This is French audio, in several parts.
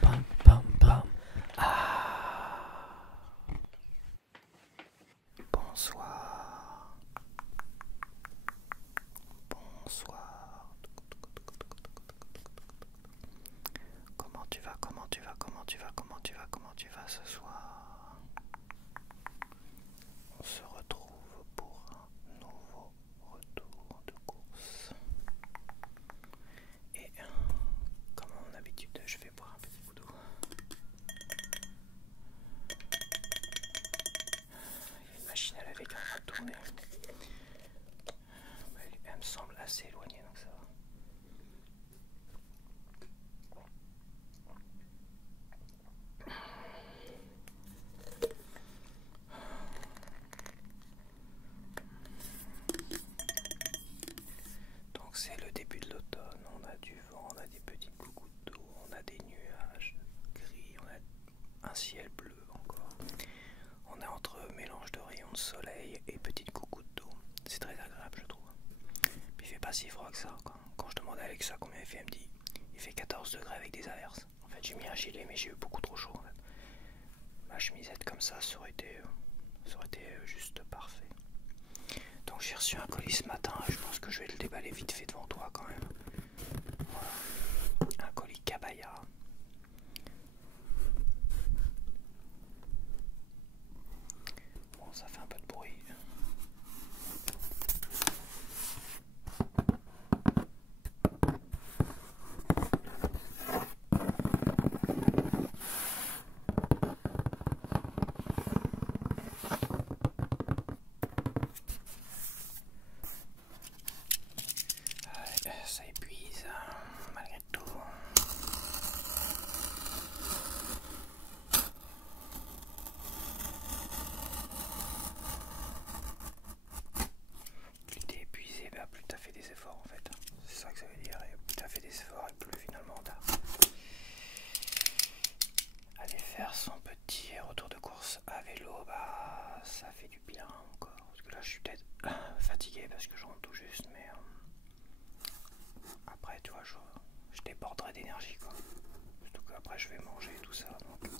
Pam, pam, pam. Ah. Bonsoir. Bonsoir. Comment tu vas, comment tu vas, comment tu vas, comment tu vas, comment tu vas ce soir? On se retrouve pour un nouveau retour de course. Et comme à mon habitude, je vais boire un petit coup d'eau. Il y a une machine à laver qui est en train de tourner. Elle me semble assez éloignée, donc ça va. Donc c'est le début de l'automne, on a du vent, on a des petites gouttes d'eau, on a des nuages gris, on a un ciel bleu encore. On est entre mélange de rayons de soleil et petites gouttes d'eau. C'est très agréable, je trouve. Puis il fait pas si froid que ça. Quand je demandais à Alexa combien il fait, elle me dit il fait 14 degrés avec des averses. En fait j'ai mis un gilet mais j'ai eu beaucoup trop chaud en fait. Ma chemisette comme ça aurait été juste parfait. Donc j'ai reçu un colis ce matin et je pense que je vais le déballer vite fait devant toi quand même. Voilà. Un colis Cabaya. Bon, ça fait un peu de bruit. Ça épuise malgré tout. Plus t'es épuisé, plus t'as fait des efforts en fait. C'est ça que ça veut dire. Et plus t'as fait des efforts et plus finalement t'as aller faire son petit retour de course à vélo, ça fait du bien encore. Parce que là je suis peut-être fatigué parce que je rentre tout juste, mais après tu vois je déborderai d'énergie quoi. Surtout qu'après je vais manger et tout ça. Donc...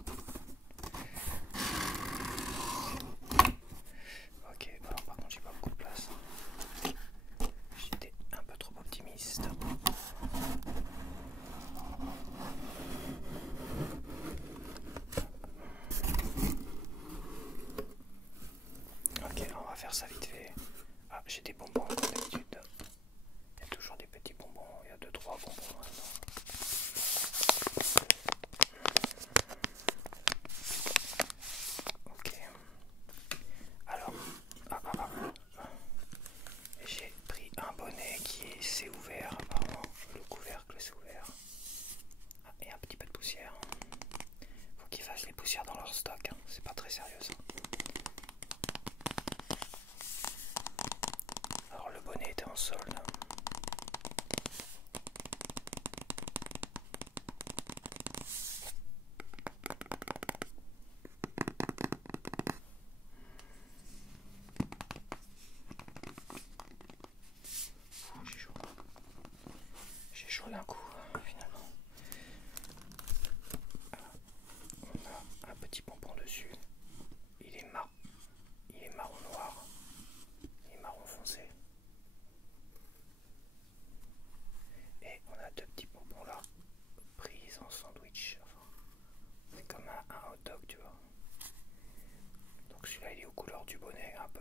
Ok, alors par contre j'ai pas beaucoup de place. J'étais un peu trop optimiste. Ok, on va faire ça vite fait. Ah, j'ai des bonbons comme d'habitude. Il y a toujours des petits bonbons, il y a 2-3 bonbons maintenant. Ok. Alors, j'ai pris un bonnet qui s'est ouvert, apparemment le couvercle s'est ouvert. Ah, et un petit peu de poussière. Faut qu'ils fassent les poussières dans leur stock, hein. C'est pas très sérieux ça. Alors le bonnet était en solde. J'ai chaud. J'ai chaud d'un coup, finalement. On a un petit pompon dessus. Il est marron noir. Il est marron foncé. Et on a deux petits pompons là, pris en sandwich. Enfin, c'est comme un hot dog, tu vois. Donc celui-là il est aux couleurs du bonnet, un peu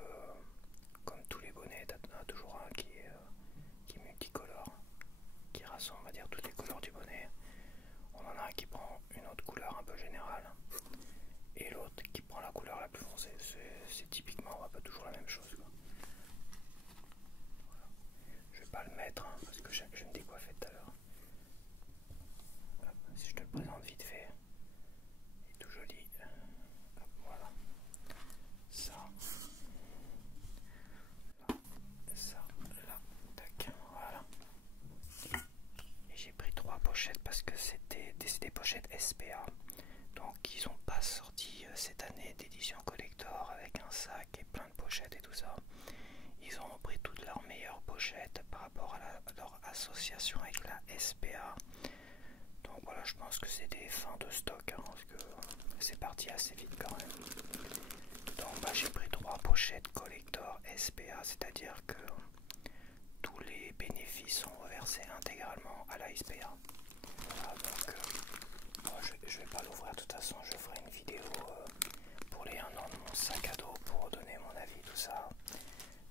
comme tous les bonnets. T'en as toujours un qui est multicolore, qui rassemble, on va dire, toutes les couleurs du bonnet. On en a un qui prend une autre couleur un peu générale et l'autre qui prend la couleur la plus foncée. C'est typiquement un peu toujours la même chose quoi. Voilà. Je vais pas le mettre hein, parce que je me décoiffais tout à l'heure. Si je te le présente vite fait, il est tout joli. Hop, voilà. Ça. Là. Ça. Là. Tac. Voilà. Et j'ai pris 3 pochettes parce que c'était des pochettes SPA. Donc ils n'ont pas sorti cette année d'édition collector avec un sac et plein de pochettes et tout ça. Ils ont pris toutes leurs meilleures pochettes par rapport à leur association avec la SPA. Donc voilà, je pense que c'est des fins de stock, hein, parce que c'est parti assez vite quand même. Donc bah, j'ai pris 3 pochettes collector SPA, c'est-à-dire que tous les bénéfices sont reversés intégralement à la SPA. Voilà, donc moi, je vais pas l'ouvrir, de toute façon je ferai une vidéo pour les 1 an de mon sac à dos pour donner mon avis, tout ça.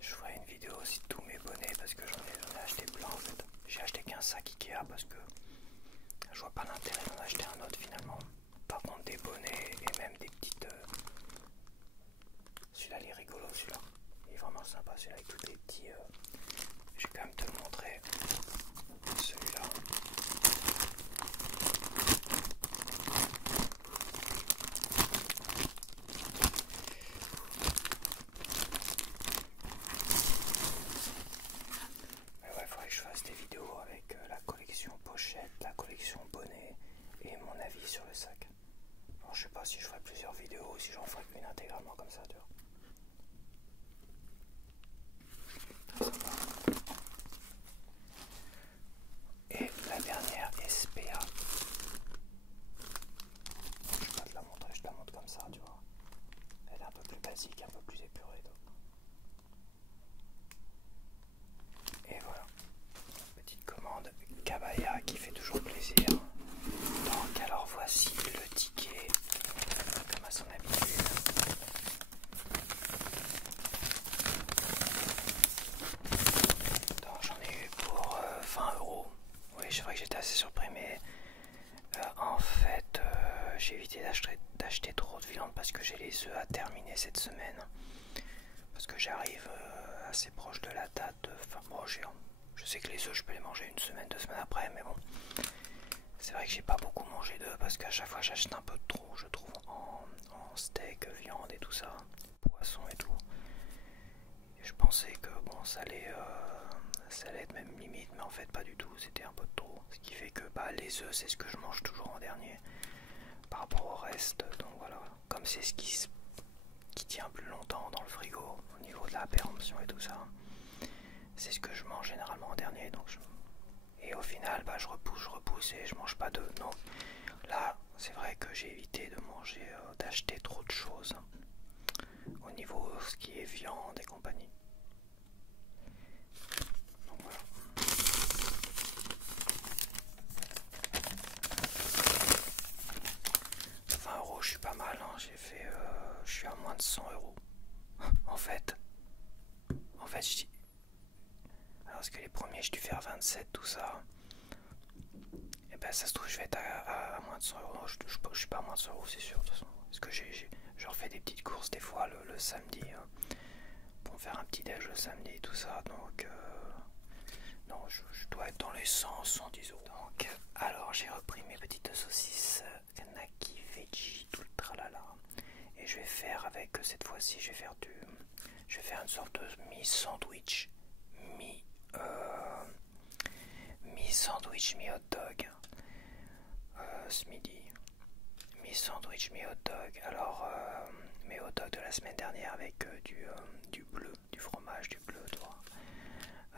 Je ferai une vidéo aussi de tous mes bonnets parce que j'en ai acheté plein en fait. J'ai acheté qu'un sac Ikea parce que je vois pas l'intérêt d'en acheter un autre finalement. Par contre des bonnets et même des petites... Celui-là il est rigolo, celui-là. Il est vraiment sympa, celui-là avec tous les petits... Je vais quand même te le montrer. Celui-là. Mais ouais, il faudrait que je fasse des vidéos avec la collection pochette, la collection bonnet et mon avis sur le sac. Alors je sais pas si je ferai plusieurs vidéos ou si j'en ferai une intégralement comme ça, tu vois. Très sympa. Et la dernière SPA. Je vais pas te la montrer, je te la montre comme ça, tu vois. Elle est un peu plus basique, un peu plus épurée. Donc. Et voilà. Petite commande Kabaya qui fait toujours plaisir. Donc alors voici le ticket, comme à son habitude. Donc j'en ai eu pour 20 €. Oui, c'est vrai que j'étais assez surpris, mais en fait j'ai évité d'acheter trop de viande parce que j'ai les œufs à terminer cette semaine. Parce que j'arrive assez proche de la date. Enfin bon, je sais que les œufs je peux les manger une semaine, 2 semaines après, mais bon. C'est vrai que j'ai pas beaucoup mangé d'œufs parce qu'à chaque fois j'achète un peu trop, je trouve, en steak, viande et tout ça, poisson et tout. Et je pensais que bon, ça allait être même limite, mais en fait pas du tout, c'était un peu trop. Ce qui fait que bah, les œufs c'est ce que je mange toujours en dernier par rapport au reste. Donc voilà, comme c'est ce qui tient plus longtemps dans le frigo au niveau de la péremption et tout ça, c'est ce que je mange généralement en dernier. Donc et au final bah, je repousse et je mange pas d'œufs. Non, là c'est vrai que j'ai évité de manger, d'acheter trop de choses au niveau ce qui est viande et compagnie. Donc voilà. 20 €, je suis pas mal, hein. Je suis à moins de 100 € en fait je dis, alors parce que les premiers j'ai dû faire 27 tout ça, et ben ça se trouve je vais être à moins de 100 €. Non, je suis pas à moins de 100 € c'est sûr de toute façon, parce que je refais des petites courses des fois le samedi, pour me faire un petit déj le samedi tout ça, donc non, je dois être dans les 100-110 €. Donc alors j'ai repris mes petites saucisses Naki Veggie tout le tralala, et je vais faire avec, cette fois-ci je vais faire une sorte de mi-sandwich, mi-sandwich, mi-hot dog ce midi. Mi-sandwich, mi-hot dog. Alors mes hot dogs de la semaine dernière avec du bleu, du fromage, du bleu, toi.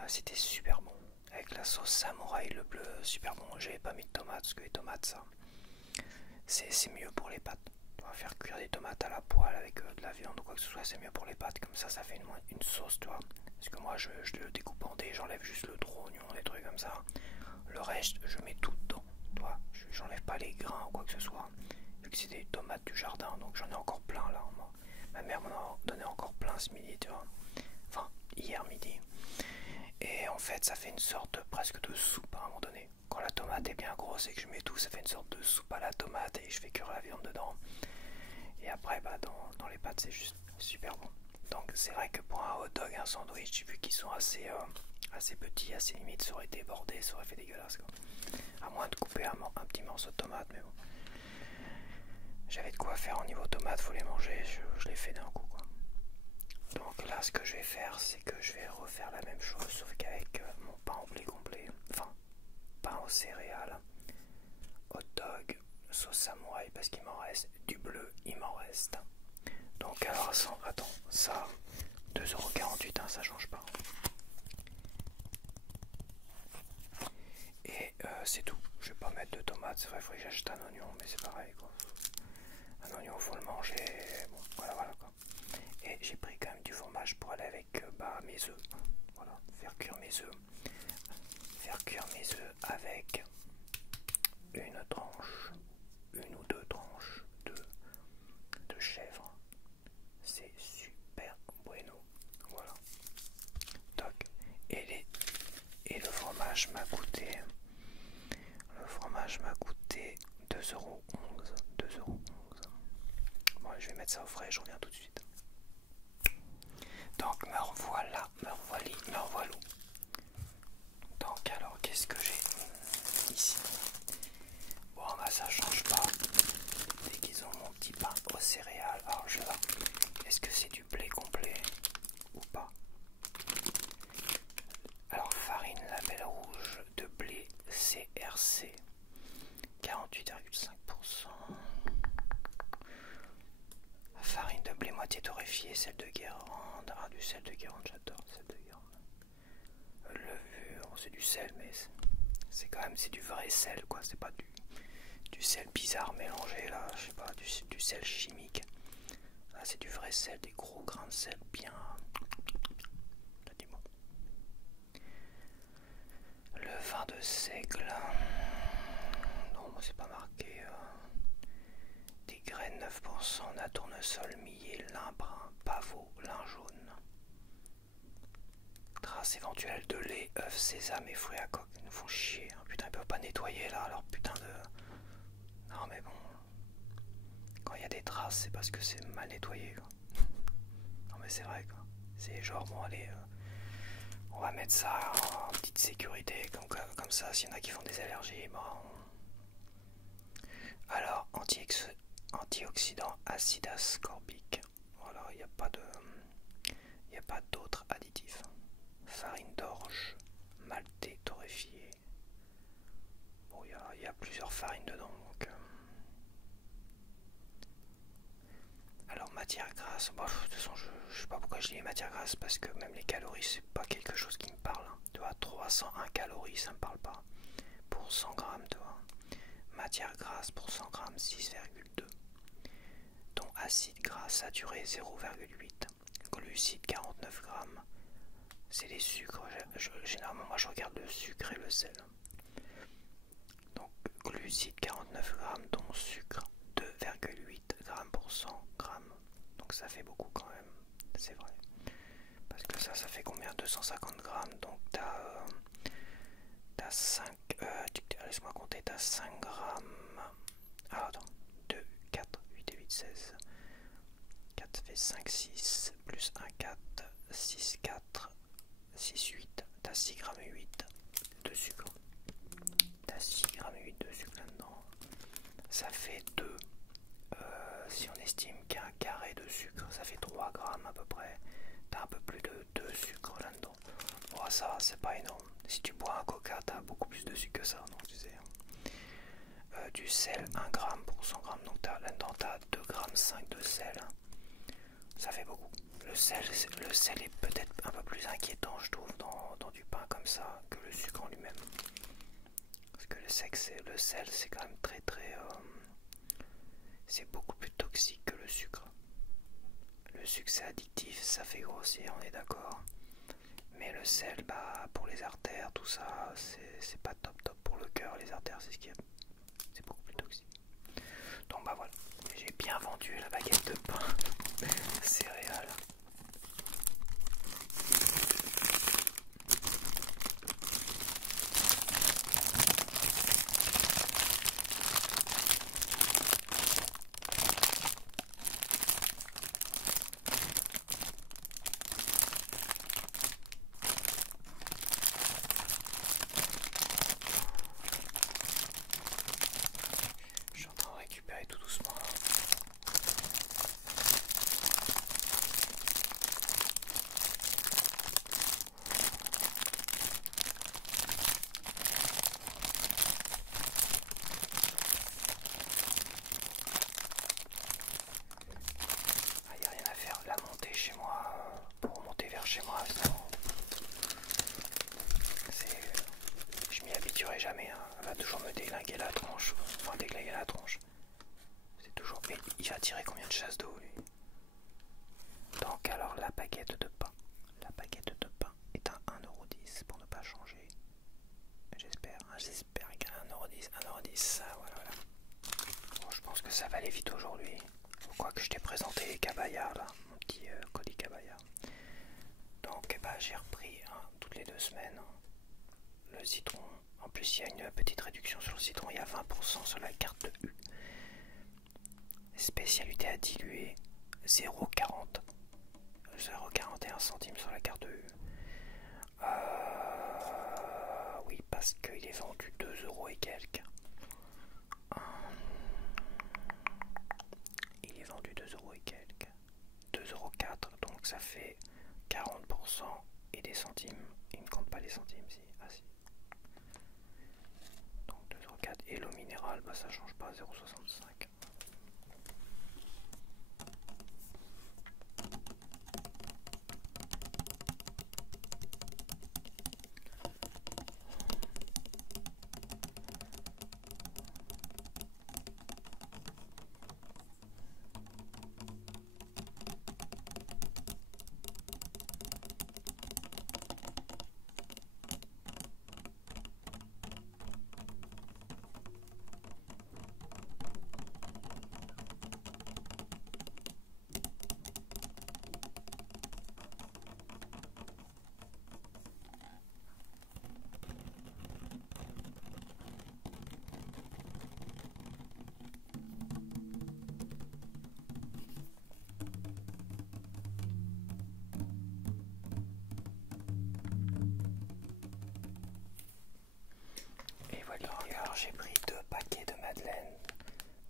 C'était super bon. Avec la sauce samouraï, le bleu, super bon. J'avais pas mis de tomates, parce que les tomates, ça, c'est mieux pour les pâtes. On va faire cuire des tomates à la poêle avec de la viande ou quoi que ce soit, c'est mieux pour les pâtes. Comme ça fait une sauce, tu vois. Parce que moi, je le découpe en dés, j'enlève juste le tronc, oignon, des trucs comme ça. Le reste, je mets tout dedans. Tu vois, j'enlève pas les grains ou quoi que ce soit. Vu que c'est des tomates du jardin, donc j'en ai encore plein là. Ma mère m'en a donné encore plein ce midi, tu vois. Enfin, hier midi. Et en fait, ça fait une sorte presque de soupe à un moment donné. Quand la tomate est bien grosse et que je mets tout, ça fait une sorte de soupe à la tomate et je fais cuire la viande dedans. Et après, bah, dans les pâtes, c'est juste super bon. Donc c'est vrai que pour un hot dog, un sandwich, vu qu'ils sont assez petits, assez limites, ça aurait débordé, ça aurait fait dégueulasse, quoi. À moins de couper un petit morceau de tomate, mais bon. J'avais de quoi faire au niveau tomate, faut les manger, je les fais d'un coup, quoi. Donc là, ce que je vais faire, c'est que je vais refaire la même chose, sauf qu'avec mon pain au blé complet, enfin, pain aux céréales, hot dog, sauce samouraï, parce qu'il m'en reste, du bleu, il m'en reste. Donc alors, attends, ça, 2,48 €, hein, ça change pas. c'est vrai, il faut que j'achète un oignon, mais c'est pareil quoi. Un oignon, faut le manger. Bon, voilà, voilà quoi. Et j'ai pris quand même du fromage pour aller avec mes œufs. Voilà, faire cuire mes œufs. Faire cuire mes œufs avec une tranche, une ou deux tranches de chèvre. C'est super bueno. Voilà. Toc. Et le fromage m'a coûté. Le fromage m'a coûté 2,11 €. 2,11 €. Bon, je vais mettre ça au frais, je reviens tout de suite. Donc me revoilà, me revoilà, me revoilà. Donc alors, qu'est-ce que j'ai ici? Bon, bah ça change pas. Dès qu'ils ont mon petit pain aux céréales, alors je vais voir. Est-ce que c'est du blé complet ou pas? Alors farine label rouge de blé CRC 48,5%. Farine de blé moitié torréfiée, sel de Guérande. Ah, du sel de Guérande, j'adore le sel de Guérande. Levure, c'est du sel, mais c'est quand même, c'est du vrai sel quoi, c'est pas du sel bizarre mélangé là, je sais pas, du sel chimique. Là c'est du vrai sel, des gros grains de sel bien. T'as dit bon. Le vin de seigle. Non, moi c'est pas marqué. Des graines 9%, na tournesol, millet, lin brun, pavot, lin jaune. Traces éventuelles de lait, œufs, sésame et fruits à coque. Ils nous font chier. Hein. Putain, ils peuvent pas nettoyer là, alors putain de. Non mais bon. Quand il y a des traces, c'est parce que c'est mal nettoyé quoi. Non mais c'est vrai quoi. C'est genre bon allez, on va mettre ça en petite sécurité, comme ça, s'il y en a qui font des allergies, bon. Alors, antioxydant, acide ascorbique. Voilà, il n'y a pas d'autres additifs. Farine d'orge, maltais torréfié. Bon, il y a plusieurs farines dedans, donc. Alors, matière grasse. Bon, de toute façon, je sais pas pourquoi je dis les matières grasses, parce que même les calories, c'est pas quelque chose qui me parle. Hein. Tu vois, 301 calories, ça me parle pas. Pour 100 grammes, tu vois. Matière grasse pour 100 grammes, 6,2. Dont acide gras saturé 0,8. Glucides 49 grammes. C'est les sucres. Généralement, moi je regarde le sucre et le sel. Donc, glucides 49 grammes, dont sucre 2,8 grammes pour 100 grammes. Donc, ça fait beaucoup quand même. C'est vrai. Parce que ça fait combien? 250 grammes. Donc, t'as 5. Laisse-moi compter. T'as 5 grammes. Ah, attends. 2, 4, 8 et 8, 16. 4 fait 5, 6. Plus 1, 4. 6, 4. 6, 8. T'as 6 grammes et 8 de sucre. T'as 6 grammes et 8 de sucre là-dedans. Ça fait 2. Si on estime qu'un carré de sucre, ça fait 3 grammes à peu près. T'as un peu plus de 2 sucres là-dedans. Bon, ça, c'est pas énorme. Si tu bois un coca, t'as beaucoup plus de sucre que ça, donc tu sais. Du sel, 1 gramme pour 100 grammes. Donc là-dedans, t'as 2 grammes 5 de sel. Ça fait beaucoup. Le sel est peut-être un peu plus inquiétant, je trouve, dans du pain comme ça, que le sucre en lui-même. Parce que le sel, c'est quand même très très... c'est beaucoup plus toxique que le sucre. Le sucre, c'est addictif, ça fait grossir, on est d'accord. Mais le sel, bah, pour les artères, tout ça, c'est pas top top pour le cœur. Les artères, c'est ce qui est... c'est beaucoup plus toxique. Donc bah voilà, j'ai bien vendu la baguette de pain céréales. Je suis en train de récupérer tout doucement là. jamais, hein. Elle va toujours me déglinguer la tronche, enfin déglinguer la tronche. C'est toujours... Mais il va tirer combien de chasses d'eau, lui? Donc alors la baguette de pain. La baguette de pain est à 1,10 € pour ne pas changer. J'espère, hein, j'espère qu'il y a 1,10 €, 1,10 €, ça, voilà, voilà. Bon, je pense que ça va aller vite aujourd'hui. Quoique je t'ai présenté les cabayas là, mon petit colis cabaya. Donc bah, j'ai repris hein, toutes les 2 semaines le citron. En plus il y a une petite réduction sur le citron, il y a 20% sur la carte de U. Spécialité à diluer 0,40. 0,41 centimes sur la carte de U. Oui, parce qu'il est vendu 2 € et quelques. Il est vendu 2 € et quelques. 2,04 €, donc ça fait 40% et des centimes. Il ne compte pas les centimes, si. Ah si. Donc 2,04 € et l'eau minérale, bah ça change pas, 0,65 €. Et voilà, alors j'ai pris 2 paquets de madeleine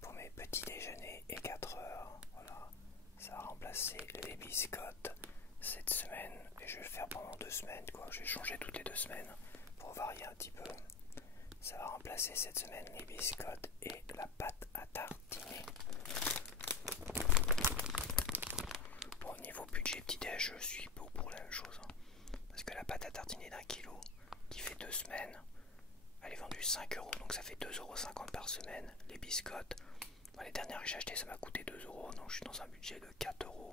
pour mes petits déjeuners et 4 heures. Voilà, ça a remplacé les biscottes cette semaine et je vais le faire pendant 2 semaines quoi. Je vais changer toutes les 2 semaines pour varier un petit peu. Ça va remplacer cette semaine les biscottes et la pâte à tartiner. Bon, niveau budget petit déj, je suis pour la même chose hein, parce que la pâte à tartiner d'1 kilo qui fait 2 semaines. Elle est vendue 5 €, donc ça fait 2,50 € par semaine. Les biscottes, bon, les dernières que j'ai achetées, ça m'a coûté 2 €, donc je suis dans un budget de 4 €.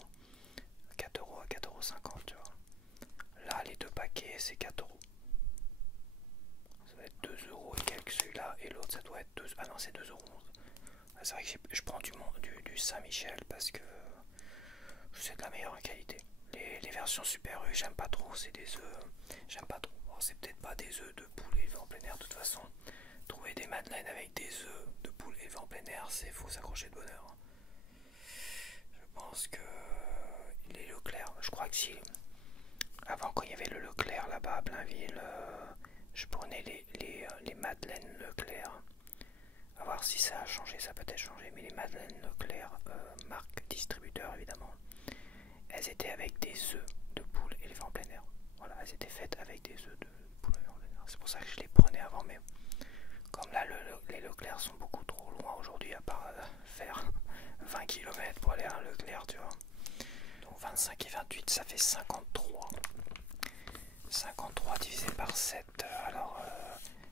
4 € à 4,50 €, tu vois. Là, les 2 paquets, c'est 4 €. Ça doit être 2 € et quelques celui-là, et l'autre, ça doit être 2 €. Ah non, c'est 2,11 €. Ah, c'est vrai que je prends du Saint-Michel parce que c'est de la meilleure qualité. Les versions Super U, j'aime pas trop, c'est des œufs. J'aime pas trop. Bon, c'est peut-être pas des œufs de poule élevés en plein air, de toute façon. Trouver des madeleines avec des œufs de poule élevés en plein air, c'est faut s'accrocher de bonheur. Je pense que les Leclerc, je crois que si. Avant, quand il y avait le Leclerc là-bas à Blainville, je prenais les madeleines Leclerc. À voir si ça a changé, ça a peut-être changé, mais les madeleines Leclerc, marque distributeur évidemment, elles étaient avec des œufs de poule élevés en plein air. Voilà, elles étaient faites avec des œufs de poule élevés en plein air. C'est pour ça que je les prenais avant, mais comme là les Leclerc sont beaucoup trop loin aujourd'hui, à part faire 20 km pour aller à un Leclerc, tu vois. Donc 25 et 28, ça fait 53. 53 divisé par 7, alors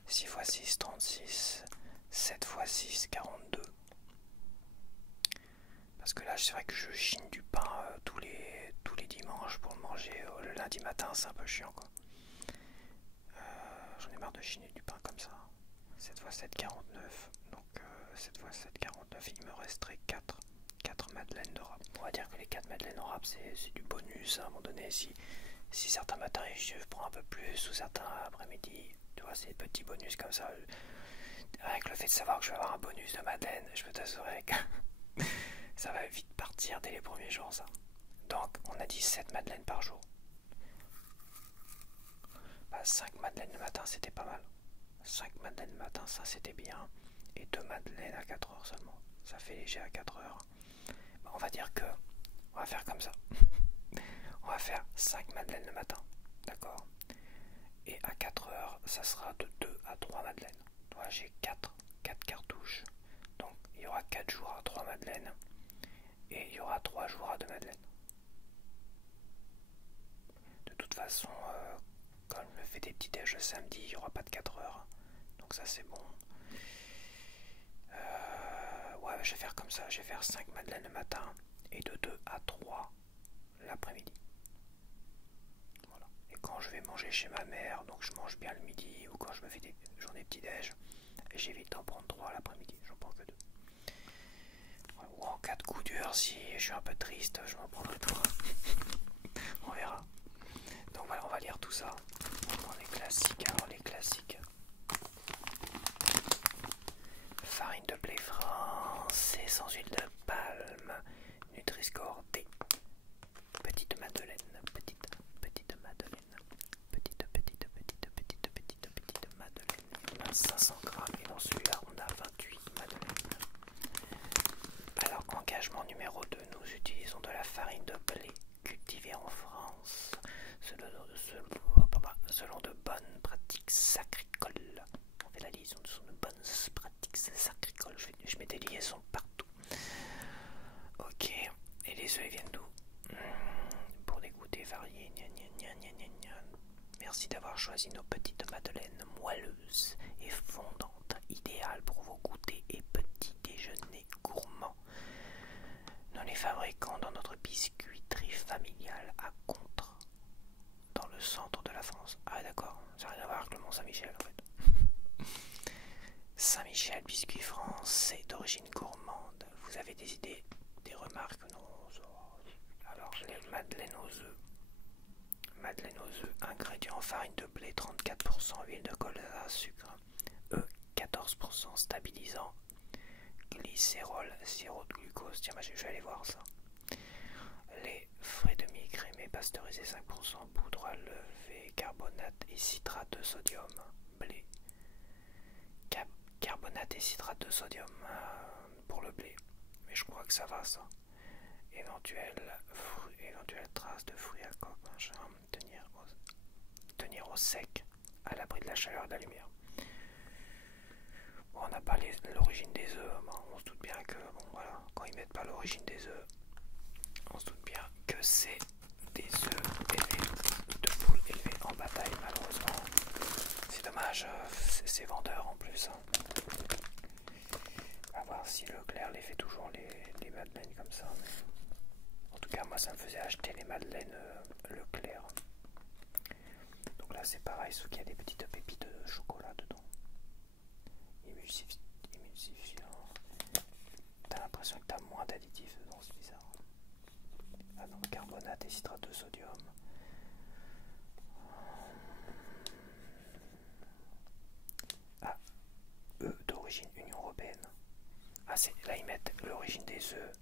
6 x 6, 36. 7 x 6, 42. Parce que là, c'est vrai que je chine du pain tous les dimanches pour le manger le lundi matin, c'est un peu chiant quoi. J'en ai marre de chiner du pain comme ça. 7 x 7, 49. Donc 7 x 7, 49, il me resterait 4 madeleines de rap. On va dire que les 4 madeleines en rap, c'est du bonus à un moment donné. Si certains matins je prends un peu plus ou certains après-midi, tu vois, c'est des petits bonus comme ça. Avec le fait de savoir que je vais avoir un bonus de madeleine, je peux t'assurer que ça va vite partir dès les premiers jours ça. Donc on a dit 7 madeleines par jour. Bah, 5 madeleines le matin c'était pas mal. 5 madeleines le matin ça c'était bien. Et 2 madeleines à 4 heures seulement. Ça fait léger à 4 heures. Bah, on va dire que on va faire comme ça. On va faire 5 madeleines le matin. D'accord. Et à 4 heures ça sera de 2 à 3 madeleines. J'ai 4 cartouches, donc il y aura 4 jours à 3 madeleines et il y aura 3 jours à 2 madeleines. De toute façon, quand je me fais des petits déj le samedi, il n'y aura pas de 4 heures, donc ça c'est bon. Ouais, je vais faire comme ça, je vais faire 5 madeleines le matin et de 2 à 3 l'après-midi. Voilà. Et quand je vais manger chez ma mère, donc je mange bien le midi, ou quand je me fais des journées petit-déj, j'évite d'en prendre 3 l'après-midi, j'en prends que 2. Ou en cas de coup dur, si je suis un peu triste, je m'en prendrai 3. On verra. Donc voilà, on va lire tout ça. On va prendre les classiques. Alors les classiques. Farine de blé français sans huile de palme. Nutri-Score D. Petite madeleine. Petite madeleine. Petite madeleine. On a 500 grammes et dans celui-là on a 28 madeleines. Alors engagement numéro 2. Nous utilisons de la farine de blé cultivée en France selon de bonnes pratiques agricoles. On fait la liaison de bonnes pratiques agricoles. Je mets des liaisons partout. Ok. Et les œufs ils viennent d'où? Pour des goûters variés. Merci d'avoir choisi nos petites madeleines moelleuses et fondantes, idéales pour vos goûters et petits déjeuners gourmands. Nous les fabriquons dans notre biscuiterie familiale à Contre, dans le centre de la France. Ah d'accord, ça n'a rien à voir avec le Mont Saint-Michel en fait. Saint-Michel, biscuit français d'origine gourmande. Vous avez des idées, des remarques? Non. Alors les madeleines aux œufs. Madeleine aux œufs, ingrédients farine de blé 34%, huile de colza, sucre, 14%, stabilisant, glycérol, sirop de glucose. Tiens, je vais aller voir ça. Lait frais demi-écrémé, pasteurisé 5%, poudre à lever, carbonate et citrate de sodium, blé. Carbonate et citrate de sodium pour le blé. Mais je crois que ça va ça. Éventuelle trace de fruits à coque, tenir au sec, à l'abri de la chaleur et de la lumière. Bon, on n'a pas l'origine des œufs, on se doute bien que, bon voilà, quand ils mettent pas l'origine des œufs, on se doute bien que c'est des œufs élevés, de poules élevées en bataille, malheureusement. C'est dommage, c'est vendeur en plus. On va voir si Leclerc les fait toujours les madeleines comme ça. Mais... en tout cas, moi ça me faisait acheter les madeleines Leclerc. Donc là c'est pareil, sauf qu'il y a des petites pépites de chocolat dedans. Émulsifiant. T'as l'impression que t'as moins d'additifs dedans, c'est bizarre. Ah non, carbonate et citrate de sodium. Ah, œufs d'origine Union Européenne. Ah, là ils mettent l'origine des œufs,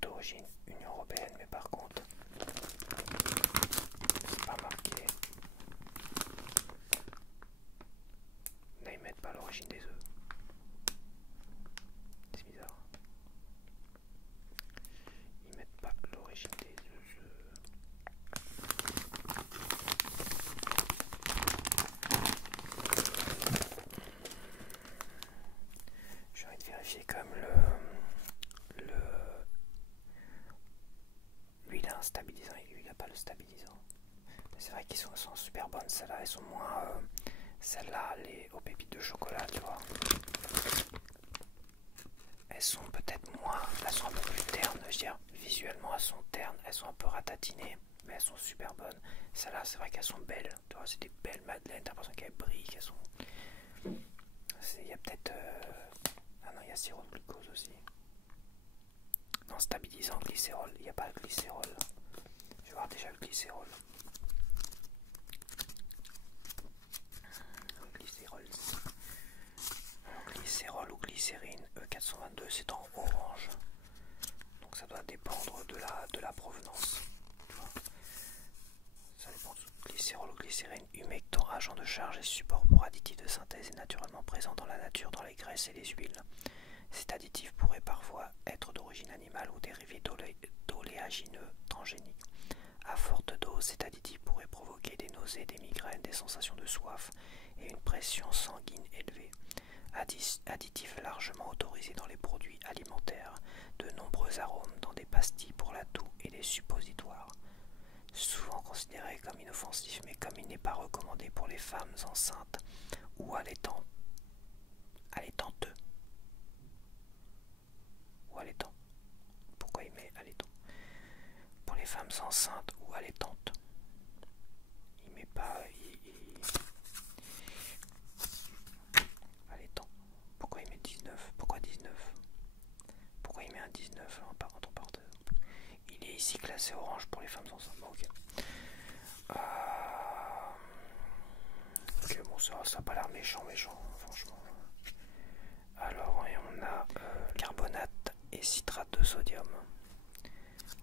d'origine Union Européenne, mais par contre, c'est pas marqué. Là ils mettent pas l'origine des œufs. C'est bizarre. Ils mettent pas l'origine des œufs. J'ai envie de vérifier comme lui il a un stabilisant et lui il a pas le stabilisant. Mais c'est vrai qu'ils sont super bonnes, celles-là, elles sont moins celles-là, les aux pépites de chocolat, tu vois. Elles sont peut-être moins, elles sont un peu plus ternes, je veux dire, visuellement elles sont ternes, elles sont un peu ratatinées, mais elles sont super bonnes. Celles-là, c'est vrai qu'elles sont belles, tu vois, c'est des belles madeleines, t'as l'impression qu'elles brillent, qu'elles sont... il y a peut-être... ah non, il y a sirop de glucose aussi. Non, stabilisant, glycérol, il n'y a pas de glycérol. Je vais voir déjà le glycérol. Glycérol ou glycérine E422, c'est en orange. Donc ça doit dépendre de la provenance. Ça dépend de glycérol ou glycérine. Humectant, agent de charge et support pour additifs de synthèse est naturellement présent dans la nature, dans les graisses et les huiles. Cet additif pourrait parfois être d'origine animale ou dérivé d'oléagineux transgéniques. À forte dose, cet additif pourrait provoquer des nausées, des migraines, des sensations de soif et une pression sanguine élevée. Additif largement autorisé dans les produits alimentaires, de nombreux arômes dans des pastilles pour la toux et des suppositoires. Souvent considéré comme inoffensif, mais comme il n'est pas recommandé pour les femmes enceintes ou allaitantes c'est orange pour les femmes enceintes. Bon, ok. Ok, bon, ça n'a pas l'air méchant, franchement. Alors, et on a carbonate et citrate de sodium.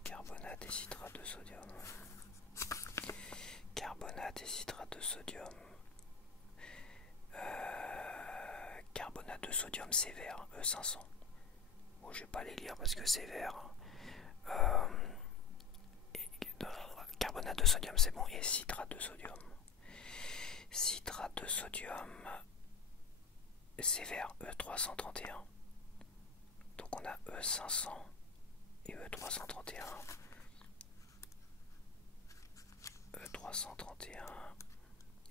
Carbonate et citrate de sodium. Carbonate et citrate de sodium. Carbonate de sodium sévère, E500. Bon, je vais pas les lire parce que c'est vert. Carbonate de sodium, c'est bon. Et citrate de sodium. Citrate de sodium sévère, E331. Donc on a E500 et E331. E331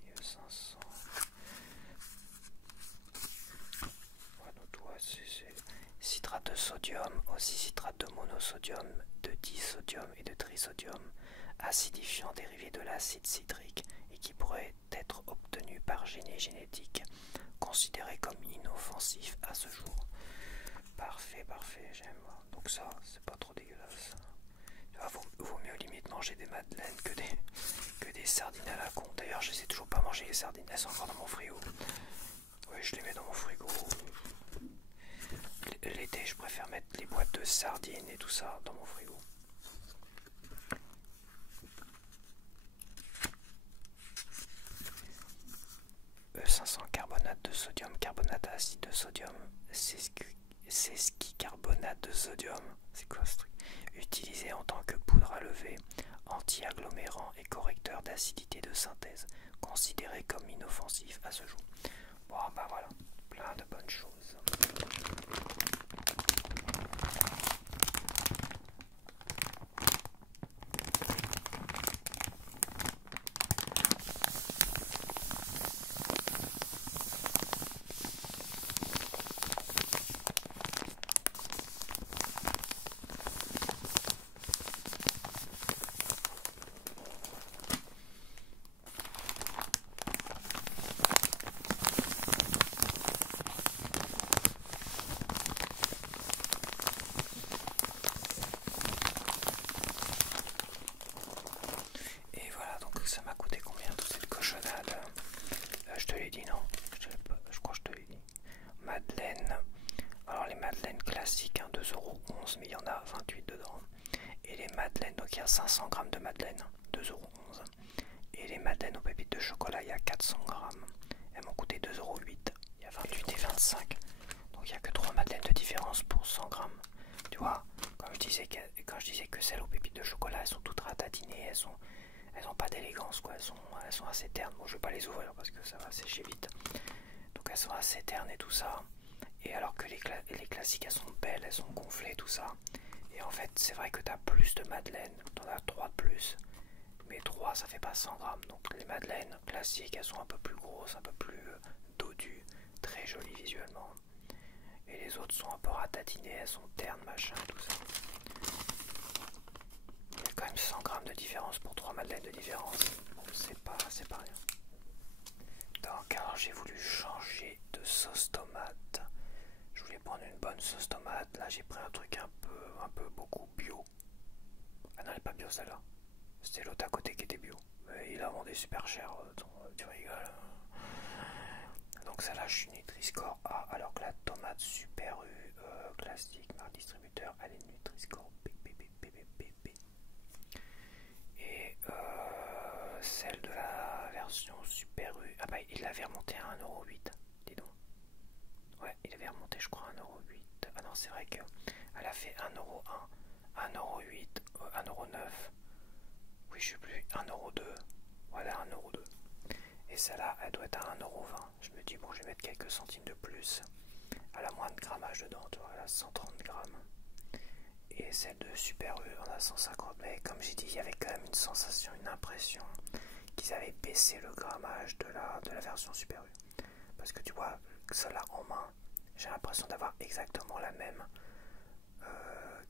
et E500. Ouais, donc, ouais, c'est citrate de sodium, aussi citrate de monosodium, de disodium et de trisodium, acidifiant dérivé de l'acide citrique et qui pourrait être obtenu par génie génétique, considéré comme inoffensif à ce jour. Parfait, parfait, j'aime. Donc ça, c'est pas trop dégueulasse. Vaut mieux limite manger des madeleines que des sardines à la con. D'ailleurs, je sais toujours pas manger les sardines, elles sont encore dans mon frigo. Oui, je les mets dans mon frigo. L'été, je préfère mettre les boîtes de sardines et tout ça dans mon frigo. E500 carbonate de sodium, carbonate acide de sodium, sesquicarbonate de sodium, c'est quoi ce truc? Utilisé en tant que poudre à lever, anti-agglomérant et correcteur d'acidité de synthèse, considéré comme inoffensif à ce jour. Bon, bah voilà, plein de bonnes choses. Ça m'a coûté combien toute cette cochonnade? Je te l'ai dit, non? Je crois que je te l'ai dit. Madeleine. Alors les madeleines classiques, hein, 2,11 €, mais il y en a 28 dedans. Et les madeleines, donc il y a 500 grammes de madeleine, 2,11 €. Et les madeleines aux pépites de chocolat, il y a 400 grammes. Elles m'ont coûté 2,08 €. Il y a 28 et 25. Donc il n'y a que 3 madeleines de différence pour 100 grammes. Tu vois, quand je disais que celles aux pépites de chocolat, elles sont toutes ratatinées, elles ont pas d'élégance, quoi. Elles sont assez ternes. Bon, je vais pas les ouvrir parce que ça va sécher vite. Donc elles sont assez ternes et tout ça. Et alors que les classiques, elles sont belles, elles sont gonflées, tout ça. Et en fait, c'est vrai que tu as plus de madeleine. T'en as 3 de plus. Mais 3, ça fait pas 100 grammes. Donc les madeleines classiques, elles sont un peu plus grosses, un peu plus dodues. Très jolies visuellement. Et les autres sont un peu ratatinées, elles sont ternes, machin, tout ça. Il y a quand même 100 grammes de différence pour 3 madeleines de différence. Bon, c'est pas rien. Donc, alors j'ai voulu changer de sauce tomate. Je voulais prendre une bonne sauce tomate. Là, j'ai pris un truc un peu beaucoup bio. Ah non, elle n'est pas bio celle-là. C'était l'autre à côté qui était bio. Mais il a vendu super cher. Tu rigoles. Donc, celle-là, je suis Nutri-Score A. Alors que la tomate Super U classique, marque distributeur, elle est Nutri-Score B. Et celle de la version Super U, ah bah il l'avait remonté à 1,08 €, dis donc. Ouais, il avait remonté je crois à 1,08 €. Ah non, c'est vrai que elle a fait 1,01 €, 1,08 €, 1,09 €. Oui, je sais plus, 1,02 €. Voilà, 1,02 €. Et celle-là, elle doit être à 1,20 €. Je me dis, bon, je vais mettre quelques centimes de plus. Elle a moins de grammage dedans, tu vois, elle a 130 grammes. Et celle de Super U en a 150, mais comme j'ai dit, il y avait quand même une sensation, une impression qu'ils avaient baissé le grammage de la version Super U. Parce que tu vois, celle-là en main, j'ai l'impression d'avoir exactement la même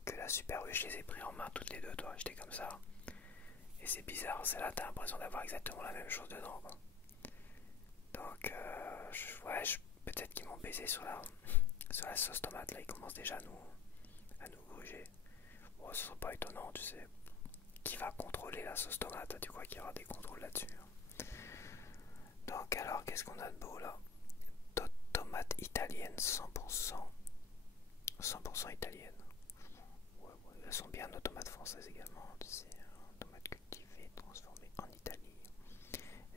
que la Super U. Je les ai pris en main toutes les deux, toi, j'étais comme ça. Et c'est bizarre, celle-là, t'as l'impression d'avoir exactement la même chose dedans, quoi. Donc, peut-être qu'ils m'ont baisé sur la sauce tomate, là, ils commencent déjà à nous gruger. Bon, ce serait pas étonnant, tu sais. qui va contrôler la sauce tomate. Tu crois qu'il y aura des contrôles là-dessus? Donc alors, qu'est-ce qu'on a de beau là? Tomates italiennes 100%. 100% italiennes. Ouais, elles sont bien nos tomates françaises également. C'est tomates cultivées, transformées en Italie.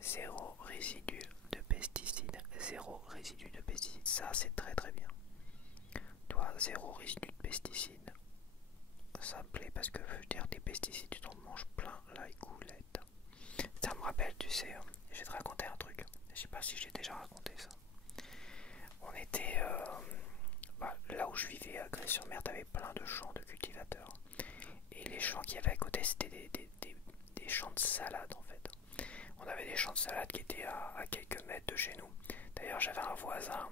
Zéro résidu de pesticides. Zéro résidu de pesticides. Ça, c'est très très bien. Toi, zéro résidu de pesticides. Ça me plaît parce que je veux dire, des pesticides, tu t'en manges plein la goulette. Ça me rappelle, tu sais, je vais te raconter un truc. Je sais pas si j'ai déjà raconté ça. On était là où je vivais à Grès-sur-Mer, t'avais plein de champs de cultivateurs. Et les champs qu'il y avait à côté, c'était des champs de salade en fait. On avait des champs de salade qui étaient à quelques mètres de chez nous. D'ailleurs, j'avais un voisin,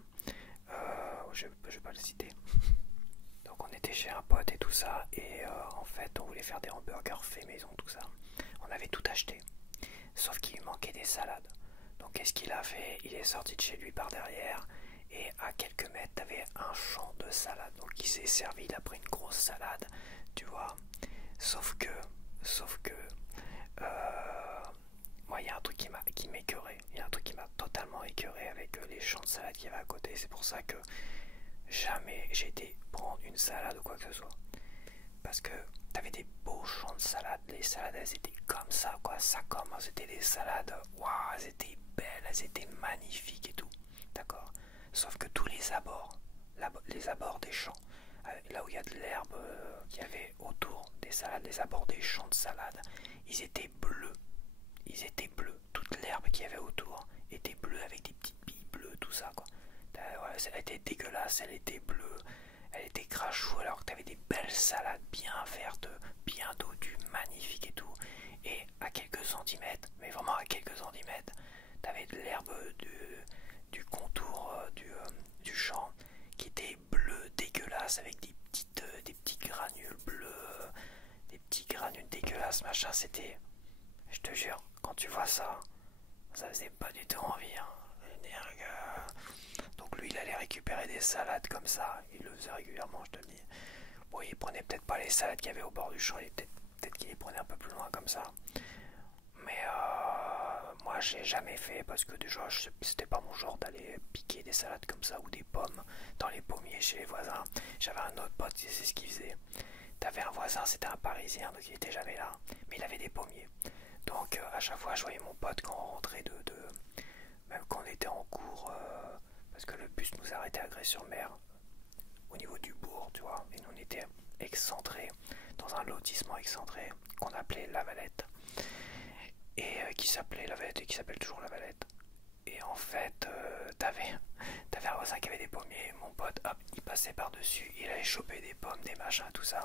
je vais pas le citer. Donc on était chez un pote et tout ça, et en fait on voulait faire des hamburgers faits maison, tout ça. On avait tout acheté, sauf qu'il lui manquait des salades. Donc qu'est-ce qu'il a fait? Il est sorti de chez lui par derrière, et à quelques mètres t'avais un champ de salade. Donc il s'est servi, il a pris une grosse salade, tu vois. Sauf que moi il y a un truc qui m'écœurait. Il y a un truc qui m'a totalement écœuré avec les champs de salade qu'il y avait à côté. C'est pour ça que jamais j'ai été prendre une salade ou quoi que ce soit. Parce que t'avais des beaux champs de salade. Les salades, elles étaient comme ça, quoi. Ça comme, c'était des salades. Waouh, elles étaient belles, elles étaient magnifiques et tout. D'accord. Sauf que tous les abords des champs, là où il y a de l'herbe qu'il y avait autour des salades, les abords des champs de salade, ils étaient bleus. Ils étaient bleus. Toute l'herbe qu'il y avait autour était bleue avec des petites billes bleues, tout ça, quoi. Ouais, elle était dégueulasse, elle était bleue, elle était crachou, alors que t'avais des belles salades bien vertes, bien dodues, magnifiques et tout. Et à quelques centimètres, mais vraiment à quelques centimètres, t'avais de l'herbe du contour du champ qui était bleu, dégueulasse, avec des petits granules bleus, des petits granules dégueulasses, machin. C'était, je te jure, quand tu vois ça, ça faisait pas du tout envie, hein. Donc lui il allait récupérer des salades comme ça, il le faisait régulièrement, je te le dis. Bon, il prenait peut-être pas les salades qu'il y avait au bord du champ, peut-être qu'il les prenait un peu plus loin comme ça. Mais moi j'ai jamais fait parce que déjà c'était pas mon genre d'aller piquer des salades comme ça ou des pommes dans les pommiers chez les voisins. J'avais un autre pote, c'est ce qu'il faisait. T'avais un voisin, c'était un Parisien, donc il était jamais là, mais il avait des pommiers. Donc à chaque fois je voyais mon pote quand on rentrait même quand on était en cours, parce que le bus nous arrêtait à Grès-sur-Mer, au niveau du bourg, tu vois, et nous on était excentrés, dans un lotissement excentré, qu'on appelait La Valette, et qui s'appelait La Valette, et qui s'appelle toujours La Valette. Et en fait, t'avais un voisin qui avait des pommiers, mon pote, hop, il passait par-dessus, il allait choper des pommes, des machins, tout ça.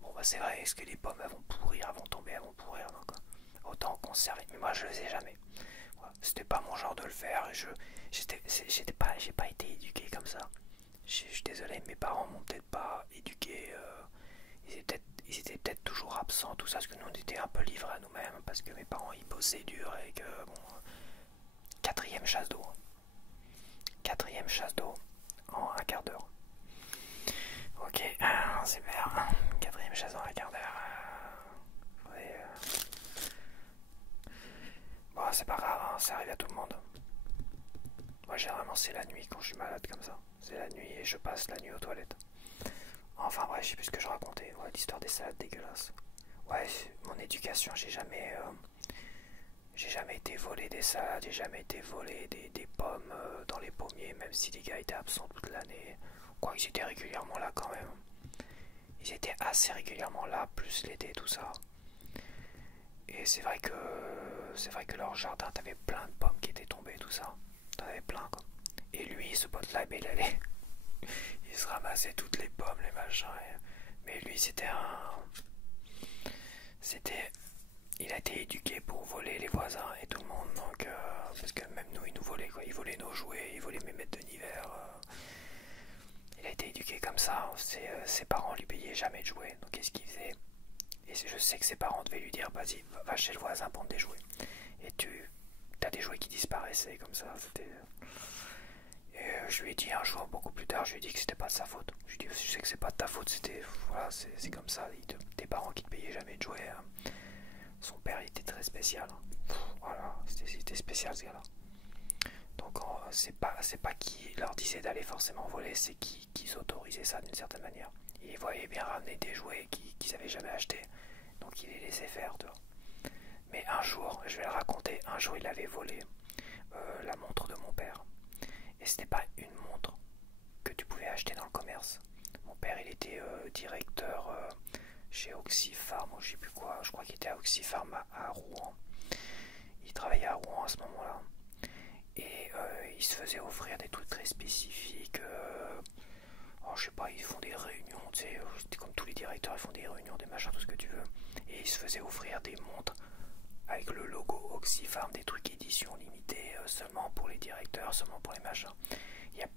Bon bah c'est vrai, est-ce que les pommes elles vont pourrir, elles vont tomber, elles vont pourrir, donc autant conserver, mais moi je le faisais jamais. C'était pas mon genre de le faire, j'ai pas été éduqué comme ça. Je suis désolé, mes parents m'ont peut-être pas éduqué, ils étaient peut-être toujours absents, tout ça, parce que nous on était un peu livrés à nous-mêmes, parce que mes parents ils bossaient dur et que bon, quatrième chasse d'eau en un quart d'heure. Ok, c'est bien, quatrième chasse en un quart d'heure. Bon, c'est pas grave, hein, ça arrive à tout le monde. Moi généralement c'est la nuit quand je suis malade comme ça. C'est la nuit et je passe la nuit aux toilettes. Enfin bref, je sais plus ce que je racontais. Ouais, l'histoire des salades dégueulasses. Ouais, mon éducation, j'ai jamais été volé des salades, j'ai jamais été volé des pommes dans les pommiers, même si les gars étaient absents toute l'année. Quoi qu'ils étaient régulièrement là quand même. Ils étaient assez régulièrement là, plus l'été, tout ça. Et c'est vrai que leur jardin, t'avais plein de pommes qui étaient tombées, tout ça. T'en avais plein, quoi. Et lui, ce pote-là, il allait. Il se ramassait toutes les pommes, les machins. Mais lui, il a été éduqué pour voler les voisins et tout le monde. Donc, parce que même nous, il nous volait, quoi. Il volait nos jouets, il volait mes mètres de Nivert. Il a été éduqué comme ça. Ses parents lui payaient jamais de jouets. Donc, qu'est-ce qu'il faisait? Et je sais que ses parents devaient lui dire, vas-y, va chez le voisin prendre des jouets. Et t'as des jouets qui disparaissaient comme ça. Et je lui ai dit un jour, beaucoup plus tard, je lui ai dit que c'était pas de sa faute. Je lui ai dit, je sais que c'est pas de ta faute, voilà, c'est comme ça. Tes parents qui te payaient jamais de jouets, hein. Son père il était très spécial. Voilà, c'était spécial ce gars-là. Donc c'est pas qui leur disait d'aller forcément voler, c'est qui s'autorisait ça d'une certaine manière. Il voyait bien ramener des jouets qu'ils n'avaient jamais achetés, donc il les laissait faire, tu vois. Mais un jour, je vais le raconter, un jour il avait volé la montre de mon père. Et c'était pas une montre que tu pouvais acheter dans le commerce. Mon père il était directeur chez Oxypharm, ou je sais plus quoi, je crois qu'il était à Oxypharm à Rouen. Il travaillait à Rouen à ce moment-là. Et il se faisait offrir des trucs très spécifiques. Oh, je sais pas, ils font des réunions, tu sais, comme tous les directeurs, ils font des réunions, des machins, tout ce que tu veux. Et il se faisait offrir des montres avec le logo Oxypharm, des trucs édition limitée, seulement pour les directeurs, seulement pour les machins.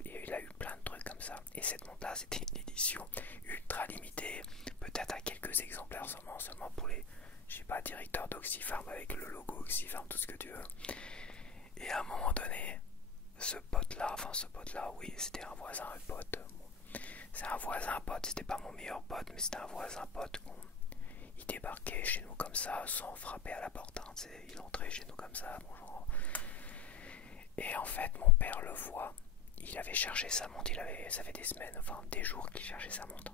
Il a eu plein de trucs comme ça. Et cette montre-là, c'était une édition ultra limitée, peut-être à quelques exemplaires seulement pour les, je sais pas, directeurs d'Oxypharm avec le logo Oxypharm, tout ce que tu veux. Et à un moment donné, ce pote-là, oui, c'était un voisin, un pote. Bon, c'est un voisin pote, c'était pas mon meilleur pote, mais c'était un voisin pote. Bon, il débarquait chez nous comme ça, sans frapper à la porte. Hein, il entrait chez nous comme ça, bonjour. Et en fait, mon père le voit. Il avait cherché sa montre, ça fait des semaines, enfin des jours qu'il cherchait sa montre.